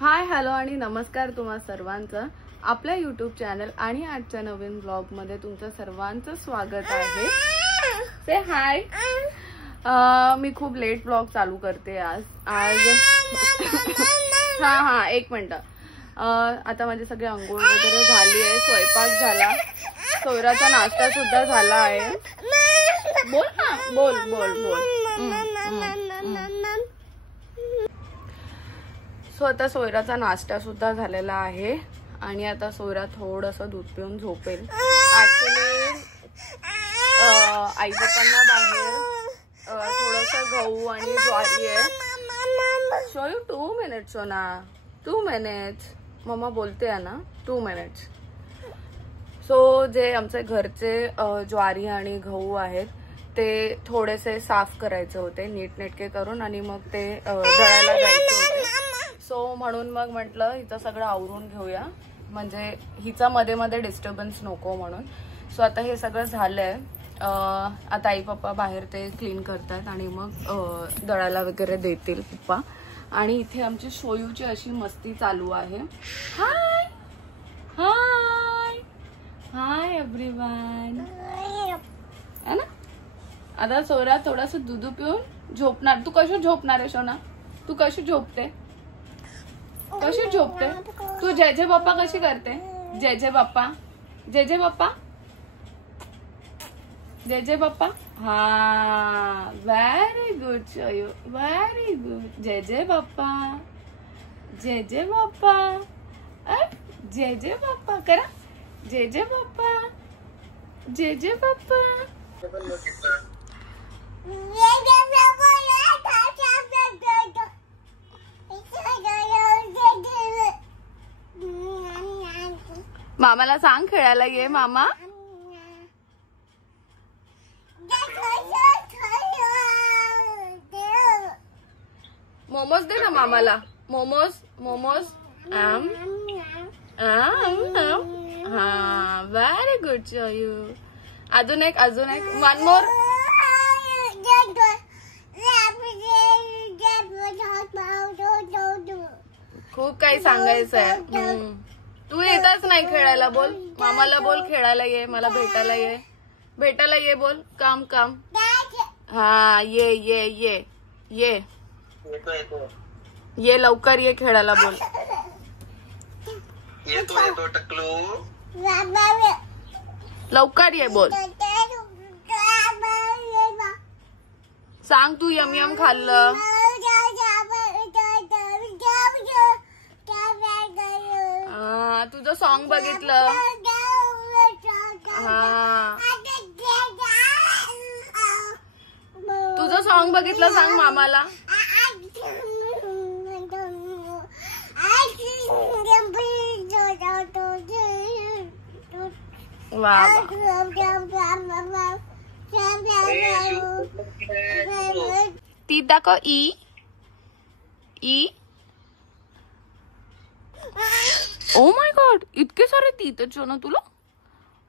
Hi hello आणि नमस्कार तुम्हा सर्वांचं आपल्या यूट्यूब चॅनल आणि आजच्या नवीन ब्लॉग मध्ये तुमचं सर्वांचं स्वागत आहे। से हाय। मी खूप लेट ब्लॉग चालू करते आज हा एक मिनिट। आता माझे सगळे अंघोळ वगैरे झाली आहे, स्वयंपाक झाला, सोयराचा नाश्ता सुद्धा झाला आहे। बोल ना, बोल बोल बोल। सो आता सोयराचा नाश्ता सुद्धा झालेला आहे आणि आता सोयरा थोडंसं दूध पिऊन झोपेल। ऍक्च्युली आई पप्पांना बाहेर थोडंसं गहू आणि ज्वारी आहे। शो यू 2 मिनिट्स सोना, 2 मिनिट्स मम्मा बोलते आहे ना, 2 मिनिट्स। सो जे आमचे घरचे ज्वारी आणि गहू आहेत ते थोडेसे साफ करायचे होते नीटनेटके करून आणि मग ते दळायला जायचे होते। सो म्हणून मग म्हटलं हिचं सगळं आवरून घेऊया, म्हणजे हिचा मध्ये मध्ये डिस्टर्बन्स नको म्हणून। सो आता हे सगळं झालंय। आता आई पप्पा बाहेर ते क्लीन करतात आणि मग दळायला वगैरे देतील पप्पा। आणि इथे आमची शोयूची अशी मस्ती चालू आहे। हाय हाय हाय एव्हरीवन, है ना। आता सोयरा थोडंसं दूध पिऊन झोपणार। तू कशी झोपणार आहे सोना? तू कशी झोपते? कशी झोपते तू? जय जय बाप्पा कशी करते? जय जय बाप्पा, जय जय बाप्पा, जय जय बाप्पा। हा व्हेरी गुड शोयू, व्हेरी गुड। जय जय बाप्पा, जय जय बाप्पा, जय जय बाप्पा करा। जय जय बाप्पा, जय जय बाप्पा। मामाला सांग खेळायला ये मामा। मोमोज दे ना मामाला, मोमोज मोमोज। हा व्हेरी गुड शोयू। अजून एक, अजून एक, वन मोर। खूप काही सांगायचंय। तू येतच नाही खेळायला, बोल मामाला, बोल खेळायला ये, मला भेटायला ये, भेटायला ये बोल। काम काम हा ये ये ये ये ये लवकर ये खेळायला बोल। येतो टकलू, लवकर ये बोल। सांग तू यम यम खाल्लं। तुझं सॉन्ग बघितलं। हा तुझं सॉन्ग बघितलं, सांग मामाला। वा ती दाखव, E E. Oh my God, इतके सारे तीतच ना तुला।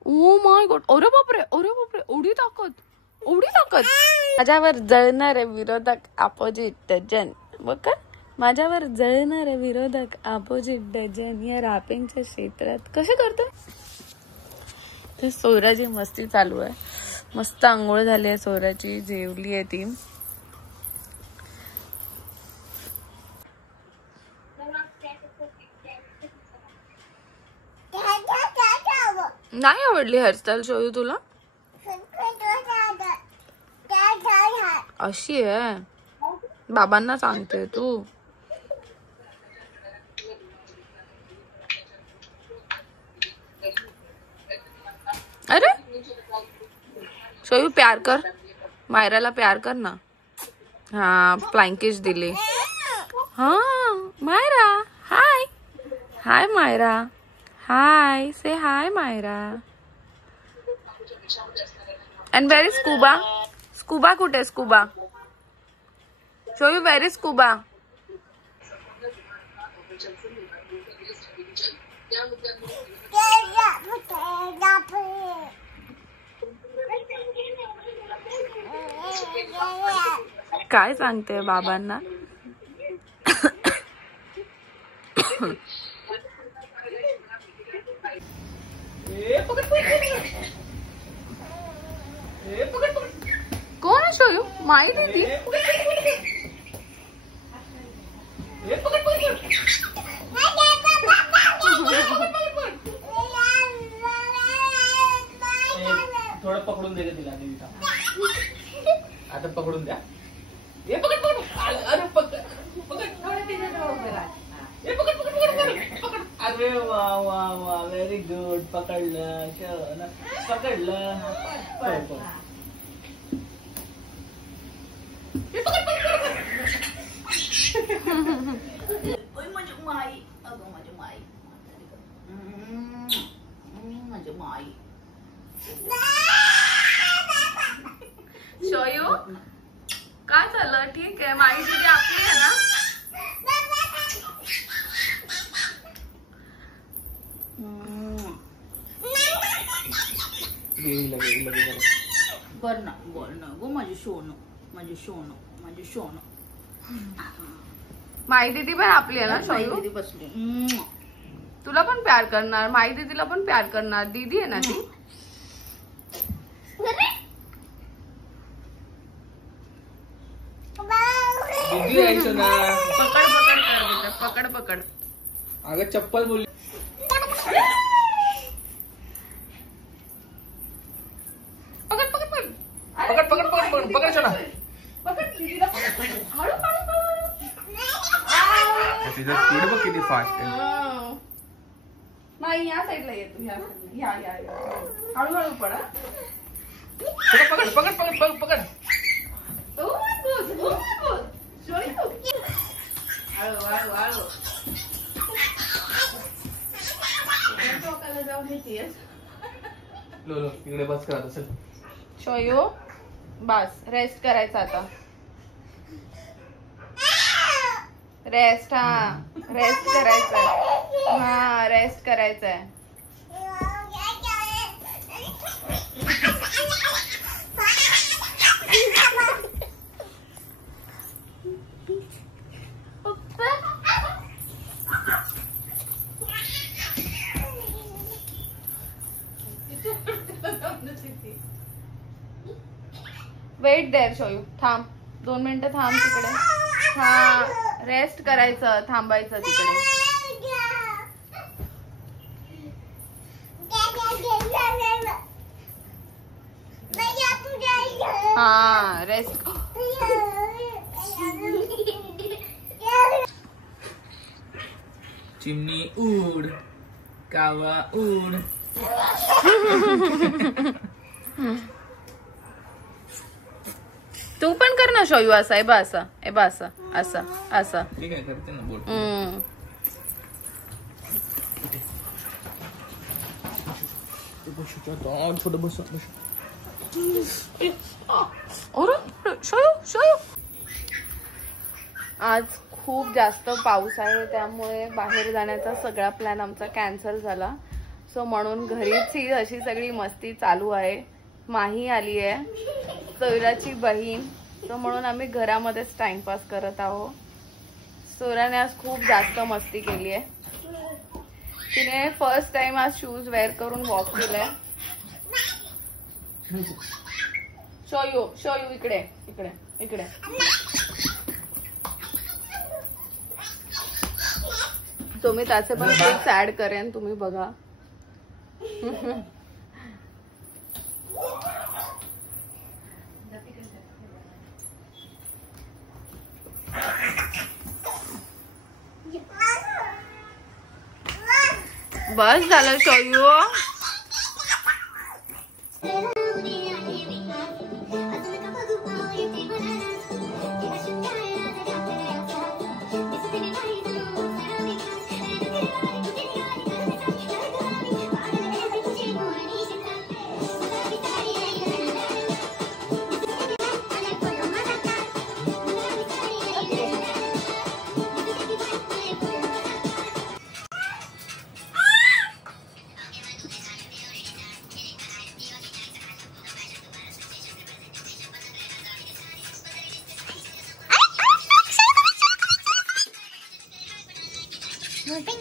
ओ माय गॉड, अरे बापरे, अरे बापरे, एवढी ताकद, एवढी ताकद। माझ्यावर जळणारे विरोधक अपोजिट डझन, बघ माझ्यावर जळणारे विरोधक अपोजिट डझन या रॅपिंगच्या क्षेत्रात कसे करतो। तर सोयराची मस्ती चालू आहे, मस्त आंघोळ झाली आहे सोयराची, जेवली आहे ती। नाही आवडली हेअरस्टाईल शोयू तुला? अशी आहे, बाबांना सांगते तू। अरे शोयू प्यार कर, मायराला प्यार कर ना। हा फ्लाइंग दिली। हा Myra, hi hi Myra, hi say hi Myra. And where is Scuba? Scuba कुठे? स्कूबा शोयू, वेर इज स्कूबा? काय सांगते बाबांना? कोण आहे शोयू? माई दीदी. थोडं पकडून दे तिला देवीचा. आता पकडून द्या. हे पकड पकड. अरे पकड पकड. हे पकड पकड पकड पकड. अरे वा वा वा व्हेरी गुड. पकडलं शोना पकडलं. हे पकड पकड. माझी माई. अगं माझी माई. माझी माई. शोयू काय झालं? ठीक आहे, माई दीदी आपली आहे ना. बर ना बोल ना गो माझी सोनू. माझी सोनू. माझी सोनू. माई दीदी पण आपली आहे ना शोयू. दीदी बसली. तुला पण प्यार करणार, माई दीदीला पण प्यार करणार. दीदी आहे ना ती. दीदी आहे सोना. पकड पकड कर बेटा, पकड पकड. अगं चप्पल बोलली. पकड पकड पकड. पकड पकड पकड पकड पकड सोना. पकड दीदीला पकड. हळू हळू तिचा स्पीड बघ किती फास्ट आहे. नाही या साईडला ये तू. या या या. हळूहळू पड. पकड पकड पकड पकड पकड पकड. हळू हळू हळू. लो लो इकडे बस करा चल. शोयू बस रेस्ट करायचा आता. रेस्ट. हा रेस्ट करायचंय. हा रेस्ट करायचंय. वेट देअर शोयू. थांब 2 मिनिटं थांब तिकडे. हा रेस्ट करायचं, थांबायचं तिकडे. हा रेस्ट. चिमणी उड. कावा उड. तू पण कर ना शोयू. असा आहे बा. असा आहे बा. असा असा असा. ठीक आहे करते ना बोल. थोडं बस. Shoyu shoyu. आज खूप जास्त पाऊस आहे, त्यामुळे बाहेर जाण्याचा सगळा प्लॅन आमचा कॅन्सल झाला. सो म्हणून घरीच ही अशी सगळी मस्ती चालू आहे. माही आली आहे, सोयराची बहीण. सो म्हणून आम्ही घरामध्येच टाइमपास करत आहोत. सोराने आज खूप जास्त मस्ती केली आहे. तिने फर्स्ट टाइम आज शूज वेअर करून वॉक केलाय. शोयू शोयू इकडे इकडे इकडे. तो मी त्याचे पण क्लिप्स ऍड करेन, तुम्ही बघा. बस झालं शोयू. Moving.